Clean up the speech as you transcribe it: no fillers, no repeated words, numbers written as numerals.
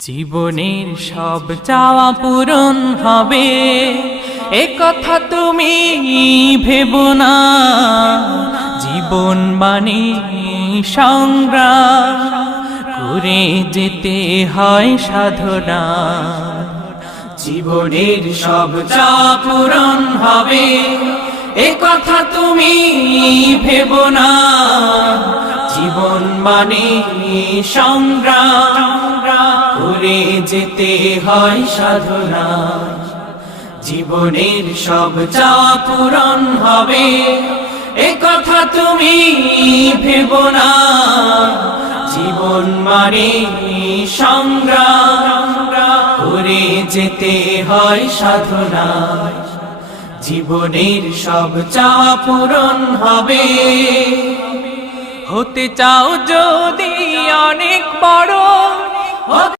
জীবনের সব চাওয়া পূরণ হবে এ কথা তুমি ভেবো না। জীবন মানে সংগ্রাম করে যেতে হয় সাধনা। জীবনের সব চাওয়া পূরণ হবে এ কথা তুমি ভেবো না। জীবন মানে সংগ্রাম করে যেতে হয় সাধনা। জীবনের সব চাওয়া পূরণ হবে এ কথা তুমি ভেবো না। জীবন মানে সংগ্রাম করে যেতে হয় সাধনা। জীবনের সব চাওয়া পূরণ হবে। হতে চাও যদি অনেক বড়, হতে